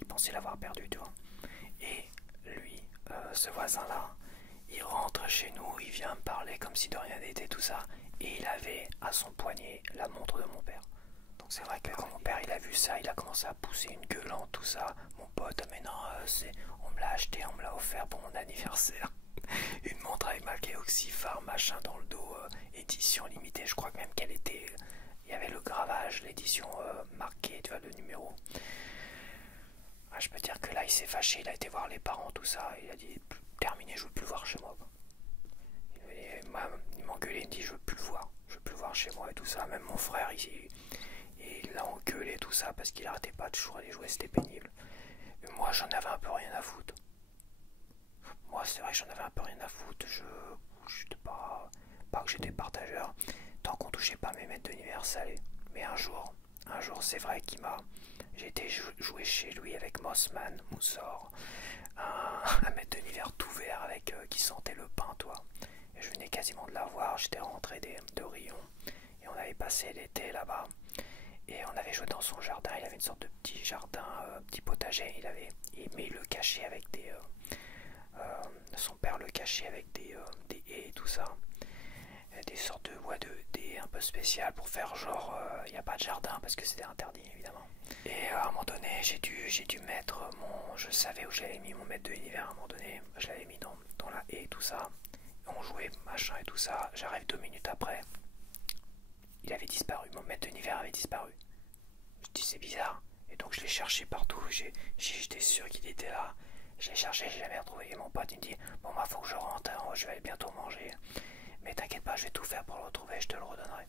Il pensait l'avoir perdue, tu vois. Et lui, ce voisin-là, il rentre chez nous, il vient me parler comme si de rien n'était, tout ça. Et il avait à son poignet la montre de mon père. Donc c'est vrai que quand mon père il a vu ça, il a commencé à pousser une gueulante, tout ça. Mon pote, mais non, on me l'a acheté, on me l'a offert pour mon anniversaire. Une montre avec marqué Oxypharm, machin dans le dos, édition limitée. Je crois même qu'elle était... Il y avait le gravage, l'édition marquée, tu vois, le numéro. Ah, je peux dire que là, il s'est fâché, il a été voir les parents, tout ça. Il a dit, terminé, je veux plus le voir chez moi. Il m'engueulait, il me dit, je veux plus le voir. Je veux plus le voir chez moi et tout ça. Même mon frère, il l'a engueulé, tout ça, parce qu'il arrêtait pas de toujours aller jouer, c'était pénible. Et moi, j'en avais un peu rien à foutre. Moi, c'est vrai que j'en avais un peu rien à foutre. J'étais pas que j'étais partageur. Tant qu'on touchait pas mes maîtres d'univers, ça allait. Mais un jour, c'est vrai qu'il m'a... J'ai été jouer chez lui avec Mossman, Moussor, un maître d'univers tout vert avec qui sentait le pain, toi. Et je venais quasiment de l'avoir. J'étais rentré de Rion et on avait passé l'été là-bas. Et on avait joué dans son jardin. Il avait une sorte de petit jardin, petit potager. Mais il le cachait avec des... son père le cachait avec des haies et tout ça. Des sortes de bois de dés un peu spéciales pour faire genre il n'y a pas de jardin parce que c'était interdit évidemment. Et à un moment donné j'ai dû mettre je savais où j'avais mis mon maître de l'univers. À un moment donné je l'avais mis dans la haie et tout ça. On jouait machin et tout ça. J'arrive 2 minutes après, il avait disparu, mon maître de l'univers avait disparu. Je dis c'est bizarre. Et donc je l'ai cherché partout, j'étais sûr qu'il était là. Je l'ai cherché, j'ai jamais retrouvé. Et mon pote il me dit bon bah faut que je rentre, hein, je vais bientôt manger. Mais t'inquiète pas, je vais tout faire pour le retrouver, je te le redonnerai.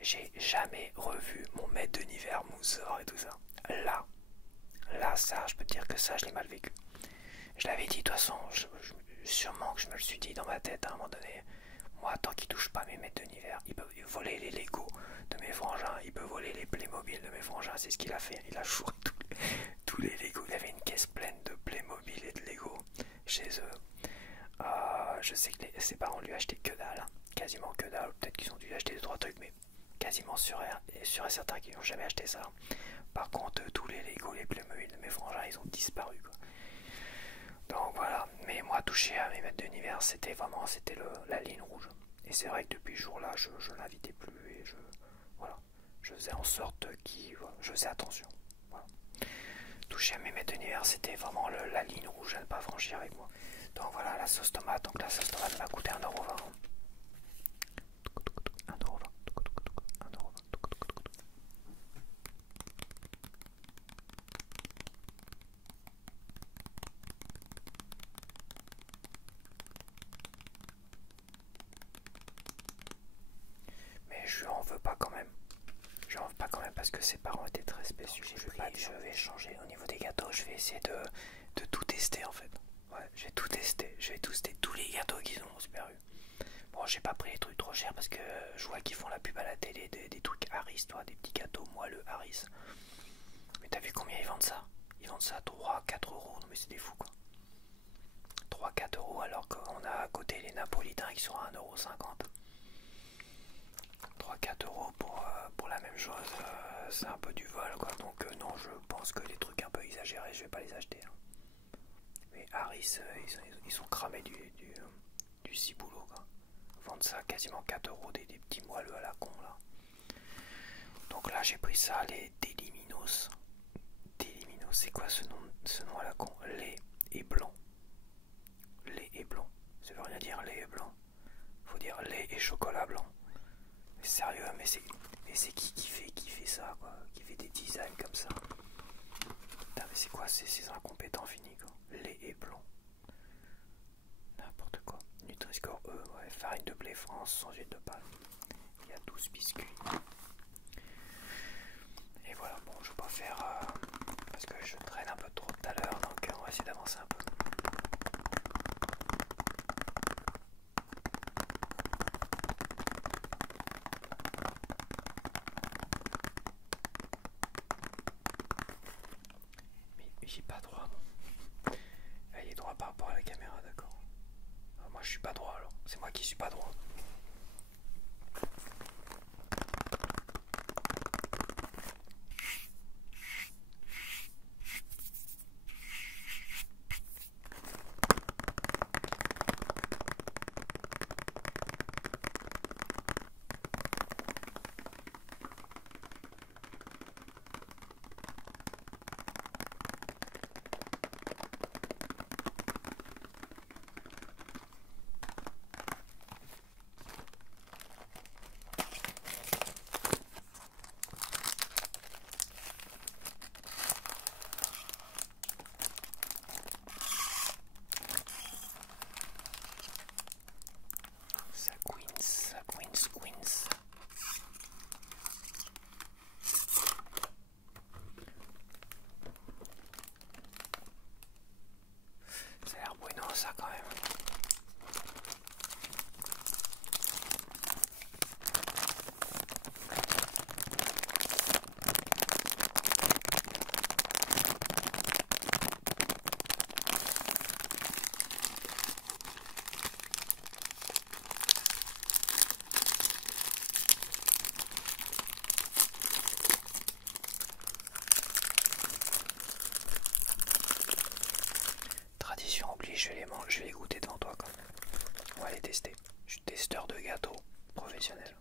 J'ai jamais revu mon maître d'univers, Moussor et tout ça. Là, ça, je peux te dire que ça, je l'ai mal vécu. Je l'avais dit, de toute façon, sûrement que je me le suis dit dans ma tête à un moment donné. Moi, tant qu'il touche pas mes maîtres d'univers, il peut voler les Lego de mes frangins, il peut voler les Playmobil de mes frangins, c'est ce qu'il a fait. Il a chouré tous les Lego. Il avait une caisse pleine de Playmobil et de Lego chez eux. Je sais que ses parents lui achetaient que dalle, hein. Quasiment que dalle. Peut-être qu'ils ont dû acheter 2-3 trucs, mais quasiment sûr et certain qu'ils n'ont jamais acheté ça. Par contre, tous les Lego, les Playmobil de mes frangins, ils ont disparu, quoi. Donc voilà, mais moi, toucher à mes maîtres d'univers, c'était la ligne rouge. Et c'est vrai que depuis ce jour-là, je l'invitais plus et je faisais en sorte je faisais attention. Voilà. Toucher à mes maîtres d'univers, c'était vraiment la ligne rouge à ne pas franchir avec moi. Donc voilà, la sauce tomate. Donc la sauce tomate m'a coûté 1,20€. 1,20€. Mais je lui en veux pas quand même. Je lui en veux pas quand même parce que ses parents étaient très spéciaux. Je vais changer au niveau des gâteaux. Je vais essayer de tout tester en fait. Ouais, j'ai tout testé. J'ai testé tous les gâteaux qu'ils ont Super U. Bon, j'ai pas pris les trucs trop chers parce que je vois qu'ils font la pub à la télé des trucs Harris, toi, des petits gâteaux moelleux Harris. Mais t'as vu combien ils vendent ça? Ils vendent ça à 3-4 euros. Non mais c'est des fous quoi. 3-4 euros alors qu'on a à côté les napolitains qui sont à 1,50 €. 3-4 euros pour la même chose, c'est un peu du vol quoi. Donc non, je pense que les trucs un peu exagérés, je vais pas les acheter. Hein. Mais Harris, ils sont cramés du ciboulot quoi. Vendre ça quasiment 4 euros, des petits moelleux à la con là. Donc là j'ai pris ça, les Deliminos. Deliminos, c'est quoi ce nom à la con? Lait et blanc. Lait et blanc. Ça veut rien dire lait et blanc. Faut dire lait et chocolat blanc. Mais sérieux, mais c'est qui fait ça quoi? Qui fait des designs comme ça? Putain, mais c'est quoi ces incompétents finis quoi? Lait et blanc. N'importe quoi. Nutri-Score E, ouais, farine de blé France sans huile de palme. Il y a 12 biscuits. Et voilà, bon, je vais pas faire parce que je traîne un peu trop tout à l'heure, donc on va essayer d'avancer un peu. Mais j'ai pas droit, bon. Il est droit par rapport à la caméra, d'accord. Moi je suis pas droit alors, c'est moi qui suis pas droit. Queens. Ça a l'air bueno ça quand même. Tradition oblige, je vais les goûter devant toi quand même. On va les tester. Je suis testeur de gâteaux professionnel.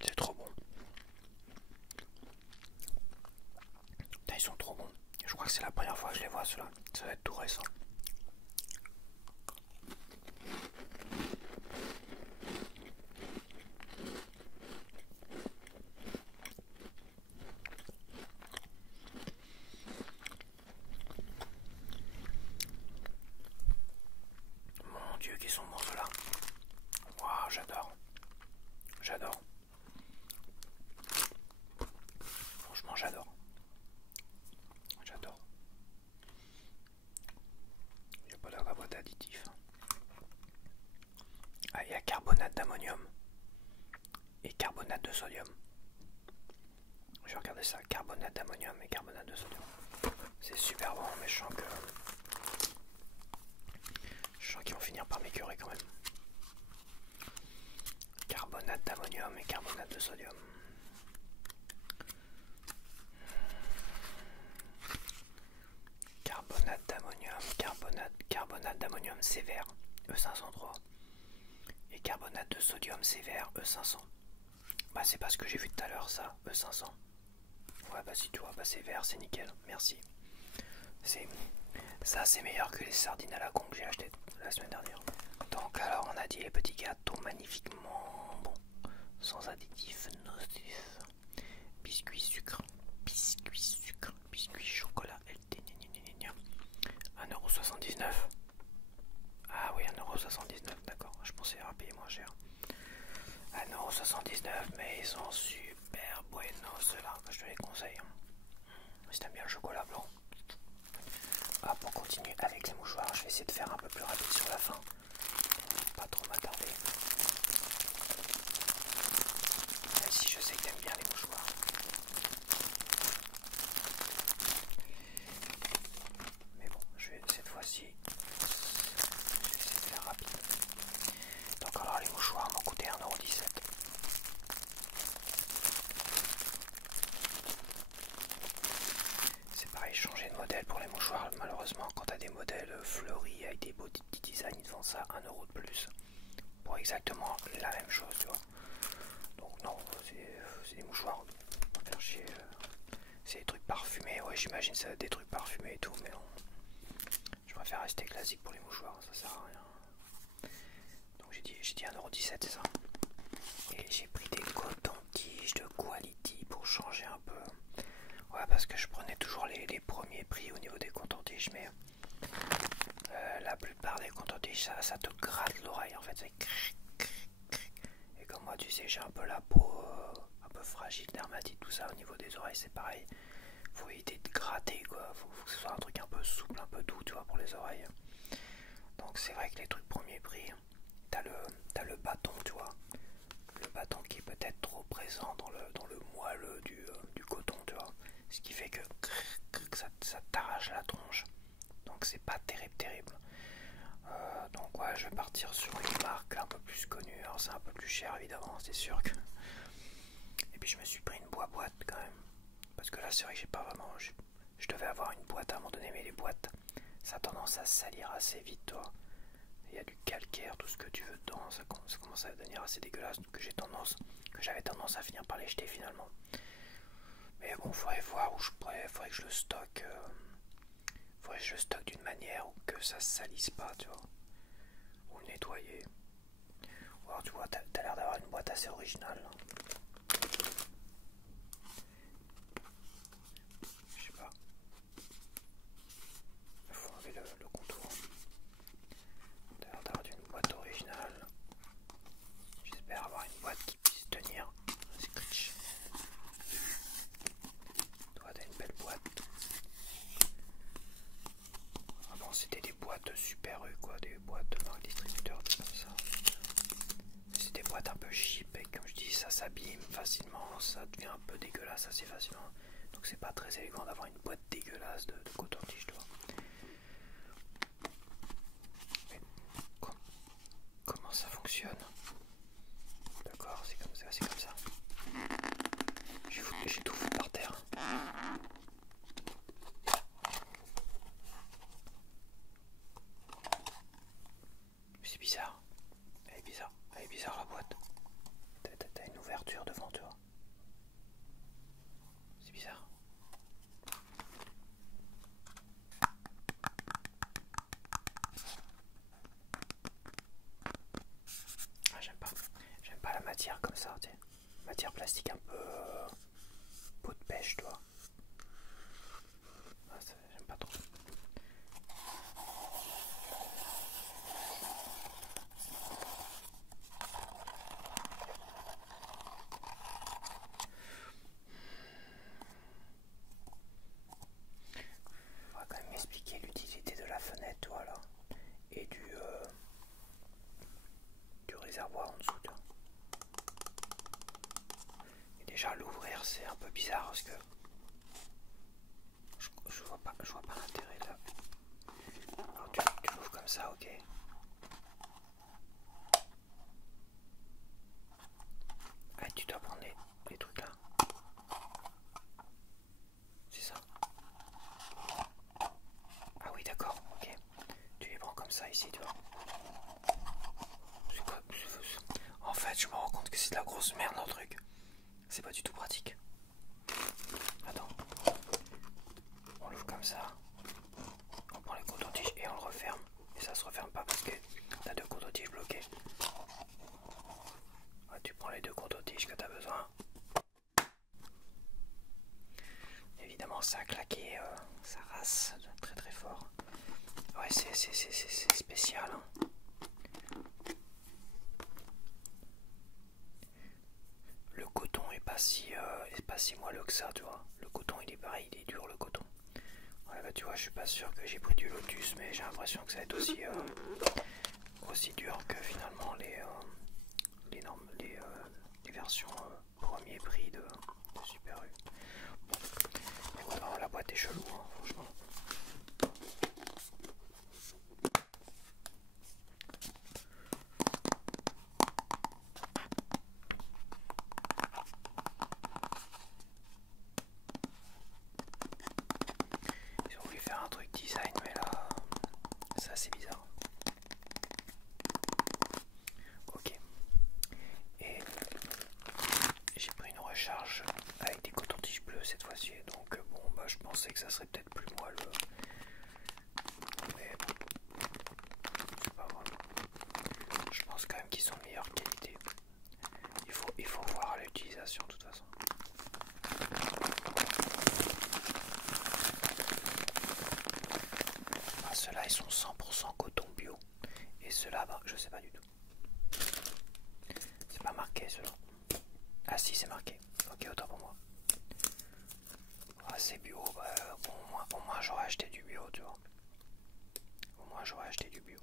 C'est trop bon. Putain, ils sont trop bons. Je crois que c'est la première fois que je les vois ceux-là. Ça va être tout récent. Mon Dieu, qu'ils sont bons ceux-là. Waouh, j'adore. J'adore. Franchement, j'adore. J'adore. Il n'y a pas la boîte additif. Ah, il y a carbonate d'ammonium et carbonate de sodium. Je vais regarder ça. Carbonate d'ammonium et carbonate de sodium. C'est super bon, mais je sens qu'ils vont finir par m'écœurer quand même. Carbonate d'ammonium et carbonate de sodium. Carbonate d'ammonium, carbonate d'ammonium sévère, E503. Et carbonate de sodium sévère, E500. Bah c'est pas ce que j'ai vu tout à l'heure ça, E500. Ouais bah si tu vois, bah c'est vert, c'est nickel, merci. Ça c'est meilleur que les sardines à la con que j'ai acheté la semaine dernière. Donc alors on a dit les petits gâteaux magnifiquement bons, sans additifs nocifs. Biscuits sucre, biscuits chocolat, 1,79 €. Ah oui, 1,79 €, d'accord, je pensais à payer moins cher. 1,79 €, mais ils sont super buenos ceux-là, je te les conseille. Si t'aimes bien le chocolat blanc. Ah, pour continuer avec les mouchoirs, je vais essayer de faire un peu plus rapide sur la fin. Pas trop m'attarder. Même si je sais que t'aimes fleuris avec des beaux petits designs, ils vendent ça 1 € de plus pour exactement la même chose, tu vois. Donc non, c'est des mouchoirs, pas faire chier. C'est des trucs parfumés, ouais j'imagine ça des trucs parfumés et tout, mais non. Je préfère rester classique pour les mouchoirs, ça sert à rien. Donc j'ai dit 1,17 €, c'est ça. Et j'ai pris des cotons-tiges de quality pour changer un peu. Ouais, parce que je prenais toujours les premiers prix au niveau des cotons-tiges, mais la plupart des cotons-tiges, ça te gratte l'oreille en fait. Ça cric, cric, cric. Et comme moi, tu sais, j'ai un peu la peau un peu fragile, dermatite, tout ça au niveau des oreilles, c'est pareil. Faut éviter de gratter, quoi. Faut que ce soit un truc un peu souple, un peu doux, tu vois, pour les oreilles. Donc c'est vrai que les trucs premier prix, t'as le bâton, tu vois. Le bâton qui est peut-être trop présent dans le moelleux du coton, tu vois. Ce qui fait que ça t'arrache la tronche. Donc c'est pas terrible. Donc ouais, je vais partir sur une marque un peu plus connue. Alors c'est un peu plus cher évidemment, c'est sûr que. Et puis je me suis pris une boîte quand même. Parce que là c'est vrai que j'ai pas vraiment. Je devais avoir une boîte à un moment donné, mais les boîtes, ça a tendance à salir assez vite, toi. Il y a du calcaire, tout ce que tu veux dedans, ça commence à devenir assez dégueulasse, que j'avais tendance à finir par les jeter finalement. Mais bon, faudrait voir où faudrait que je le stocke. Faudrait que je le stocke d'une manière où que ça se salisse pas, tu vois. Ou le nettoyer. Ou alors tu vois, t'as l'air d'avoir une boîte assez originale. Je sais pas. Il faut enlever le contour. T'as l'air d'avoir une boîte originale. J'espère avoir une boîte qui puisse tenir. Scratch. Toi, t'as une belle boîte. Avant, c'était des boîtes Super U, quoi. Des boîtes de marque distributeur, tout comme ça. C'est des boîtes un peu cheap. Et comme je dis, ça s'abîme facilement. Ça devient un peu dégueulasse assez facilement. Donc, c'est pas très élégant d'avoir une boîte dégueulasse de coton-tige, tu vois. Mais comment ça fonctionne? D'accord, c'est comme ça, c'est comme ça. J'ai tout foutu par terre. C'est bizarre. Elle est bizarre la boîte. T'as une ouverture devant toi. C'est bizarre. Ah, j'aime pas la matière comme ça, tu sais. Matière plastique un peu peau de pêche, toi. Ah, j'aime pas trop. On va quand même m'expliquer l'utilité de la fenêtre, toi, là. Et du réservoir en dessous, tu vois. Et déjà, l'ouvrir, c'est un peu bizarre parce que je vois pas l'intérêt là. Alors, tu l'ouvres comme ça, ok. Ah, tu dois prendre les trucs là. C'est ça. Ah oui, d'accord, ok. Tu les prends comme ça ici, tu vois. C'est quoi? En fait, je me rends compte que c'est de la grosse merde dans le truc. C'est pas du tout pratique. Attends. On l'ouvre comme ça. On prend les cotons-tiges et on le referme. Et ça se referme pas parce que t'as 2 cotons-tiges bloqués. Ouais, tu prends les 2 cotons-tiges que t'as besoin. Évidemment, ça a claqué, ça rase très très fort. Ouais, c'est spécial. Hein. Le coton est pas si moelleux que ça, tu vois. Le coton, il est pareil, il est dur le coton. Ouais, bah tu vois, je suis pas sûr que j'ai pris du Lotus, mais j'ai l'impression que ça va être aussi dur que finalement les versions premier prix de Super U. Bon, écoute, la boîte est chelou, hein, franchement. Ils ont voulu faire un truc design, mais là, ceux-là ils sont 100% coton bio. Et ceux-là, bah, je sais pas du tout. C'est pas marqué ceux-là. Ah si, c'est marqué. Ok, autant pour moi. Ah, c'est bio, bah, bon, au moins j'aurais acheté du bio, tu vois. Au moins j'aurais acheté du bio.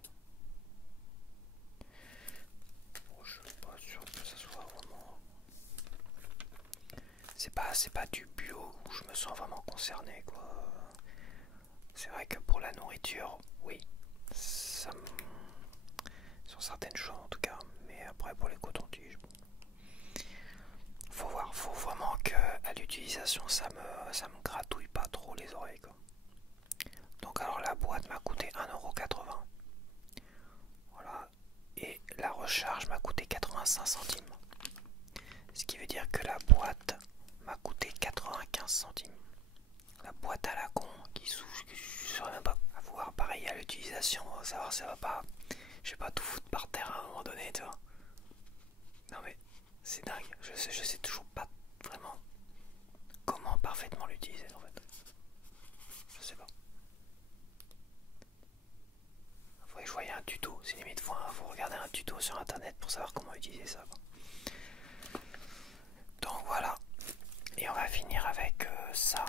Bon, je suis pas sûr que ça soit vraiment... C'est pas du bio où je me sens vraiment concerné, quoi. C'est vrai que pour la nourriture, oui, ça me... sur certaines choses en tout cas, mais après pour les cotons-tiges, bon. Faut vraiment que à l'utilisation ça me gratouille pas trop les oreilles, quoi. Donc alors la boîte m'a coûté 1,80 €. Voilà. Et la recharge m'a coûté 85 centimes. Ce qui veut dire que la boîte m'a coûté 95 centimes. La boîte à la con qui souffle, je ne saurais même pas avoir pareil à l'utilisation, savoir ça va pas. Je vais pas tout foutre par terre à un moment donné, tu vois. Non mais c'est dingue, je sais toujours pas vraiment comment parfaitement l'utiliser en fait. Je sais pas. Faudrait que je voie un tuto, c'est limite faut regarder un tuto sur internet pour savoir comment utiliser ça, quoi. Donc voilà. Et on va finir avec ça.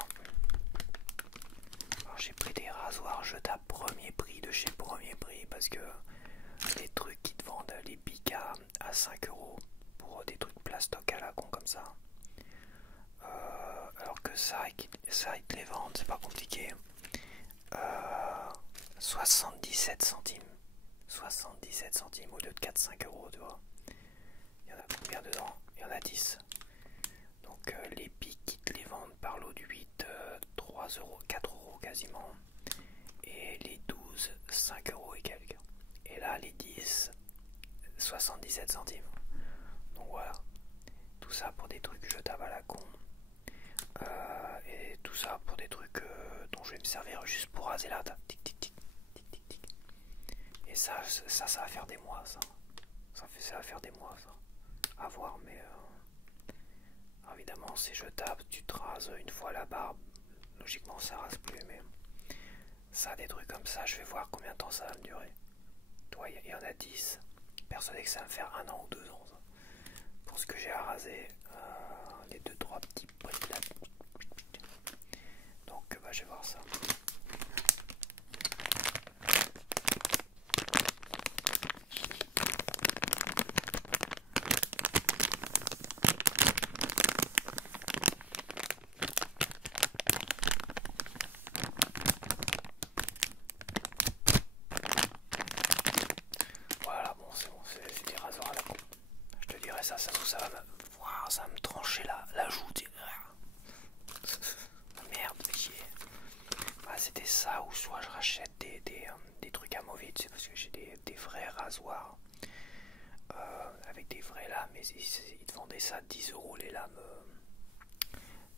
Alors j'ai pris des rasoirs jetables premier prix de chez Premier Prix parce que les trucs qui te vendent les Pika à 5 € pour des trucs plastoc à la con comme ça. Alors que ça ils te les vendent, c'est pas compliqué. 77 centimes. 77 centimes au lieu de 4-5 €, tu vois. Il y en a combien dedans? Il y en a 10. Donc les pics qui te les vendent par lot du 8, 3 €, 4 € quasiment. Et les 12, 5 € et quelques. Et là les 10, 77 centimes. Donc voilà. Tout ça pour des trucs jetables à la con. Et tout ça pour des trucs dont je vais me servir juste pour raser la table. Tic tic tic. Tic tic tic. Et ça va faire des mois, ça. Ça va faire des mois, ça. À voir, mais évidemment c'est jetable, tu te rases une fois la barbe, logiquement ça rase plus, mais ça, des trucs comme ça, je vais voir combien de temps ça va me durer. Toi, il y en a 10, persuadé que ça va me faire 1 an ou 2 ans, ça. Pour ce que j'ai à raser, les 2-3 petits briques là. Donc bah, je vais voir ça. Voilà, bon, c'est bon, c'est des rasoirs à la con. Je te dirais ça va me trancher la joue. Merde, chier. Bah, c'était ça, ou soit je rachète des trucs amovibles, c'est parce que j'ai des vrais rasoirs avec des vraies lames, mais ils te vendaient ça 10 € les lames,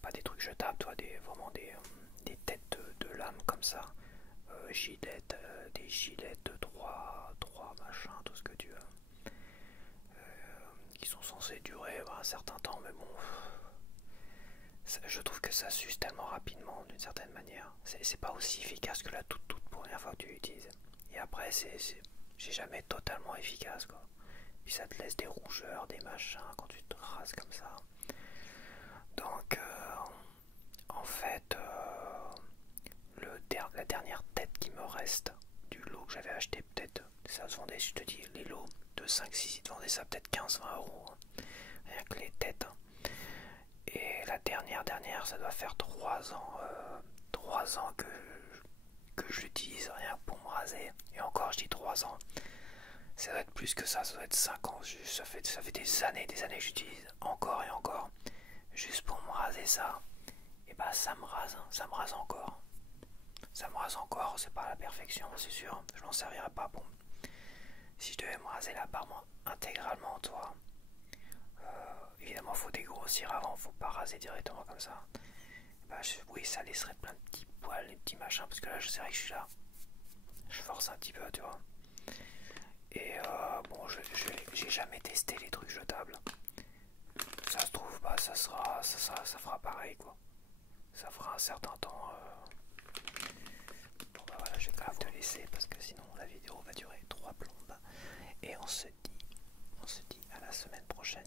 pas des trucs jetables, toi, vraiment des têtes de lames comme ça, gilettes, des gilettes de 3 machin, tout ce que tu veux, qui sont censés durer un certain temps, mais bon, je trouve que ça s'use tellement rapidement d'une certaine manière. C'est pas aussi efficace que la toute première fois que tu l'utilises. Et après, c'est jamais totalement efficace, quoi. Puis ça te laisse des rougeurs, des machins quand tu te rases comme ça. Donc, en fait, la dernière tête qui me reste du lot que j'avais acheté, peut-être, ça se vendait, je te dis, les lots de 5-6, ils te vendaient ça peut-être 15-20 €. Hein. Rien que les têtes. Hein. Et la dernière, ça doit faire 3 ans, 3 ans que je l'utilise rien pour me raser. Et encore, je dis 3 ans. Ça doit être plus que ça doit être 5 ans. Ça fait des années que j'utilise encore et encore. Juste pour me raser ça. Et bah ça me rase, hein, ça me rase encore. Ça me rase encore, c'est pas la perfection, c'est sûr. Je m'en servirai pas. Bon. Si je devais me raser la barbe intégralement, toi. Évidemment, faut dégrossir avant, faut pas raser directement comme ça. Bah, oui, ça laisserait plein de petits poils, des petits machins, parce que là, c'est vrai que je suis là. Je force un petit peu, tu vois. Et bon, j'ai jamais testé les trucs jetables. Ça se trouve, bah, ça fera pareil, quoi. Ça fera un certain temps. Bon, bah voilà, je vais quand même te laisser. sinon la vidéo va durer 3 plombes. Et on se dit à la semaine prochaine